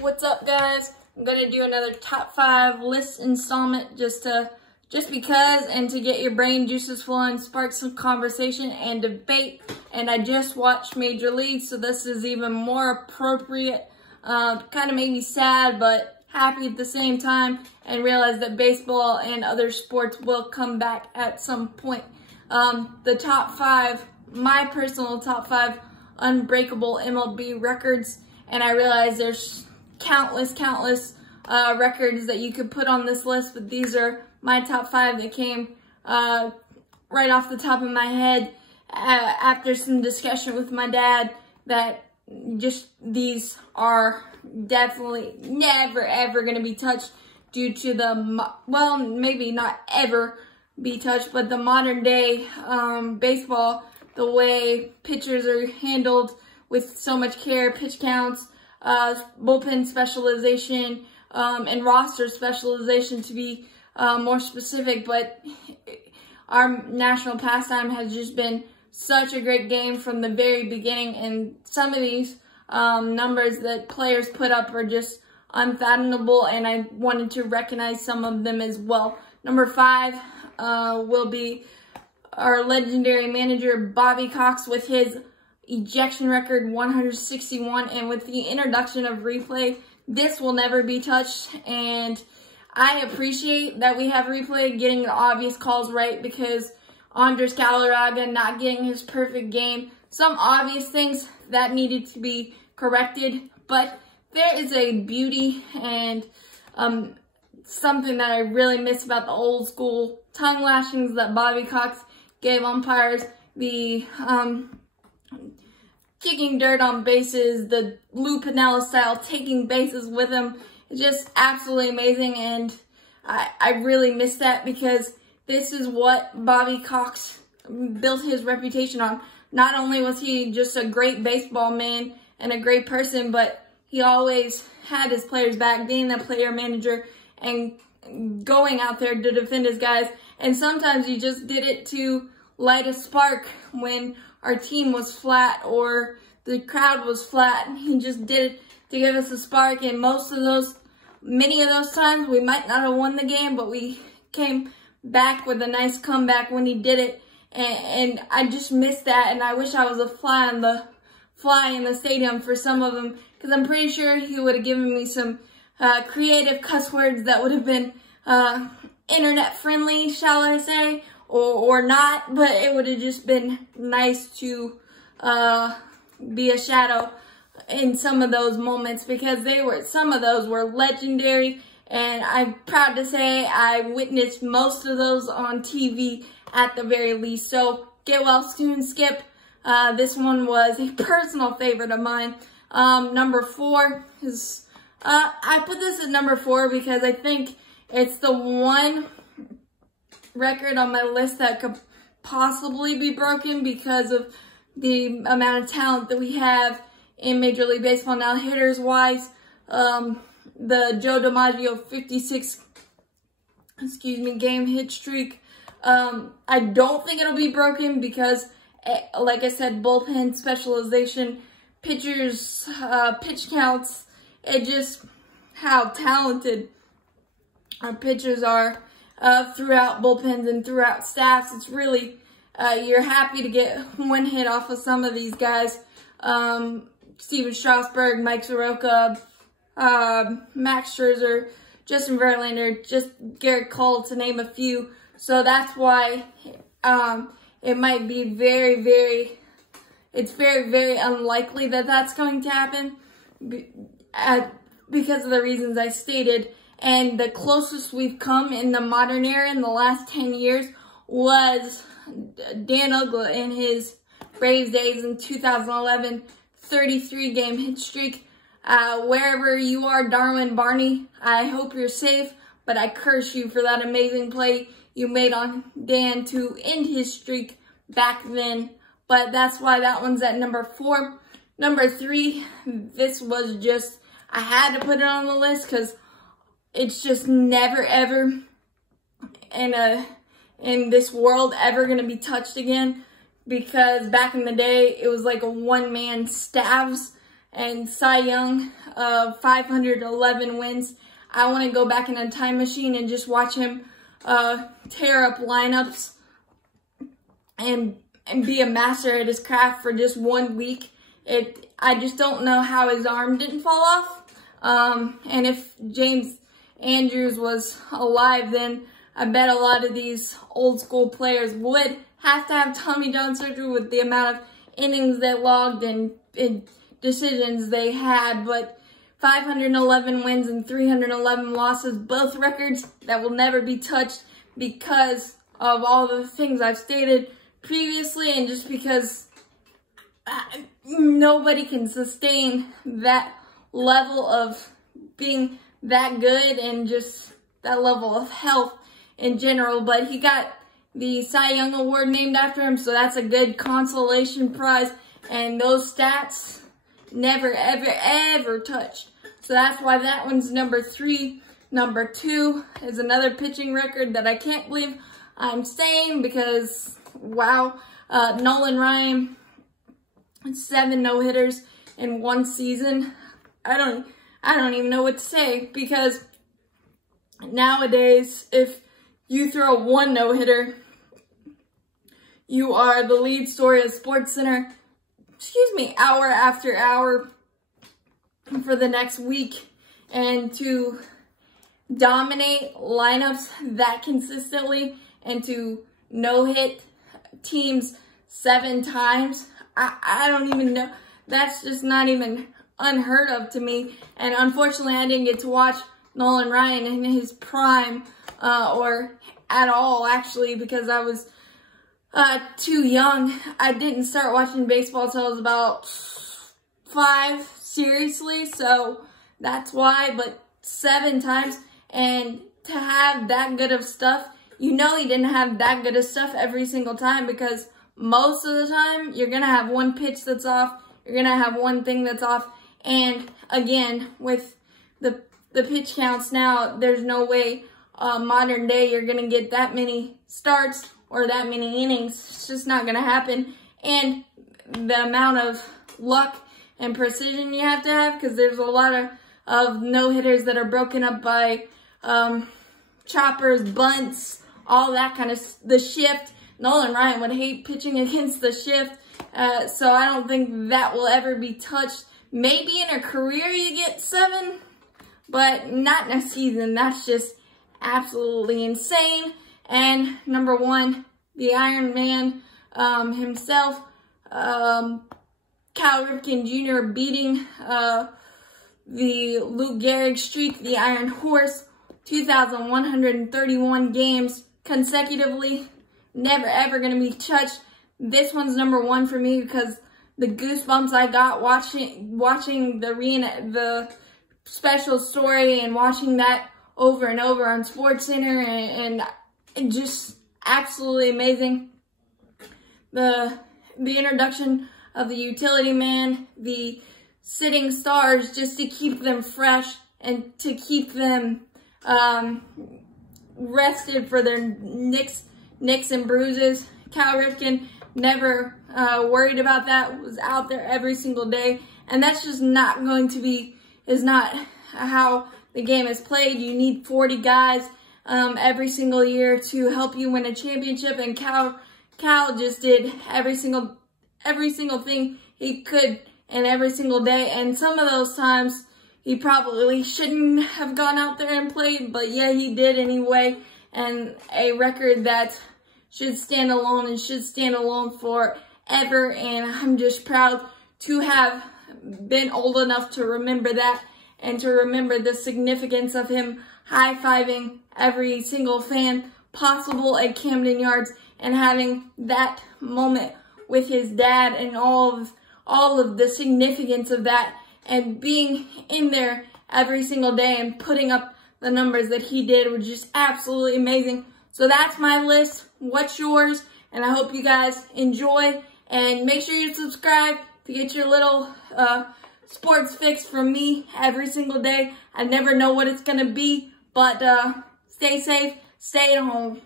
What's up, guys? I'm gonna do another top 5 list installment just because, and to get your brain juices flowing, spark some conversation and debate. And I just watched Major League, so this is even more appropriate. Kind of made me sad, but happy at the same time, and realize that baseball and other sports will come back at some point. The top 5, my personal top 5 unbreakable MLB records, and I realize there's countless records that you could put on this list, but these are my top 5 that came right off the top of my head after some discussion with my dad, that just these are definitely never ever going to be touched due to the, well, maybe not ever be touched, but the modern day baseball, the way pitchers are handled with so much care, pitch counts, bullpen specialization, and roster specialization to be more specific. But our national pastime has just been such a great game from the very beginning, and some of these numbers that players put up are just unfathomable, and I wanted to recognize some of them as well. Number 5 will be our legendary manager Bobby Cox with his ejection record 161, and with the introduction of replay, this will never be touched. And I appreciate that we have replay getting the obvious calls right, because Andres Galarraga not getting his perfect game, some obvious things that needed to be corrected, but there is a beauty and something that I really miss about the old school tongue lashings that Bobby Cox gave umpires, the kicking dirt on bases, the Lou Piniella style, taking bases with him. It's just absolutely amazing, and I really miss that, because this is what Bobby Cox built his reputation on. Not only was he just a great baseball man and a great person, but he always had his players back, being the player manager and going out there to defend his guys. And sometimes he just did it to light a spark when our team was flat or the crowd was flat. He just did it to give us a spark, and many of those times we might not have won the game, but we came back with a nice comeback when he did it. And I just miss that, and I wish I was a fly in the stadium for some of them, because I'm pretty sure he would have given me some creative cuss words that would have been internet friendly, shall I say, or not, but it would have just been nice to be a shadow in some of those moments, because some of those were legendary, and I'm proud to say I witnessed most of those on TV at the very least. So get well soon, Skip. This one was a personal favorite of mine. Number 4 is, I put this at number 4 because I think it's the one record on my list that could possibly be broken because of the amount of talent that we have in Major League Baseball now, hitters wise. The Joe DiMaggio 56 game hit streak. I don't think it'll be broken because, like I said, bullpen specialization, pitchers, pitch counts, it just how talented our pitchers are throughout bullpens and throughout staffs. It's really, you're happy to get one hit off of some of these guys. Steven Strasburg, Mike Soroka, Max Scherzer, Justin Verlander, just Garrett Cole, to name a few. So that's why it might be very unlikely that that's going to happen because of the reasons I stated. And the closest we've come in the modern era in the last 10 years was Dan Uggla in his Braves days in 2011, 33-game hit streak. Wherever you are, Darwin Barney, I hope you're safe, but I curse you for that amazing play you made on Dan to end his streak back then. But that's why that one's at number 4. Number 3, this was just, I had to put it on the list because it's just never ever in this world ever going to be touched again, because back in the day it was like a one-man staffs, and Cy Young of 511 wins. I want to go back in a time machine and just watch him tear up lineups and be a master at his craft for just 1 week. I just don't know how his arm didn't fall off. And if James Andrews was alive, then I bet a lot of these old school players would have to have Tommy John surgery with the amount of innings they logged and decisions they had. But 511 wins and 311 losses, both records that will never be touched because of all the things I've stated previously, and just because nobody can sustain that level of being that good and just that level of health in general. But he got the Cy Young Award named after him, so that's a good consolation prize, and those stats never, ever, ever touched. So that's why that one's number 3. Number 2 is another pitching record that I can't believe I'm saying because, wow, Nolan Ryan, 7 no-hitters in 1 season. I don't even know what to say, because nowadays, if you throw 1 no-hitter, you are the lead story of SportsCenter, hour after hour for the next week. And to dominate lineups that consistently and to no-hit teams 7 times, I don't even know. That's just not even unheard of to me. And unfortunately, I didn't get to watch Nolan Ryan in his prime, or at all, actually, because I was too young. I didn't start watching baseball till I was about 5, seriously, so that's why. But 7 times, and to have that good of stuff, you know he didn't have that good of stuff every single time, because most of the time, you're going to have 1 pitch that's off, you're going to have 1 thing that's off, and again, with the pitch counts now, there's no way modern day you're going to get that many starts or that many innings. It's just not going to happen. And the amount of luck and precision you have to have, because there's a lot of no-hitters that are broken up by choppers, bunts, all that kind of, the shift. Nolan Ryan would hate pitching against the shift, so I don't think that will ever be touched. Maybe in a career you get 7, but not in a season. That's just absolutely insane. And number 1, the Iron Man himself, Cal Ripken Jr. beating the Lou Gehrig streak, the Iron Horse, 2,131 games consecutively. Never ever going to be touched. This one's number 1 for me because the goosebumps I got watching the special story and watching that over and over on SportsCenter, and just absolutely amazing. The introduction of the utility man, the sitting stars, just to keep them fresh and to keep them rested for their nicks and bruises. Cal Ripken never worried about that, was out there every single day, and that's just not going to be, is not how the game is played. You need 40 guys every single year to help you win a championship, and Cal just did every single thing he could and every single day. And some of those times he probably shouldn't have gone out there and played, but yeah, he did anyway. And a record that should stand alone and should stand alone forever. And I'm just proud to have been old enough to remember that, and to remember the significance of him high-fiving every single fan possible at Camden Yards, and having that moment with his dad, and all of the significance of that, and being in there every single day and putting up the numbers that he did was just absolutely amazing. So that's my list. What's yours? And I hope you guys enjoy, and make sure you subscribe to get your little sports fix from me every single day. I never know what it's going to be, but stay safe, stay at home.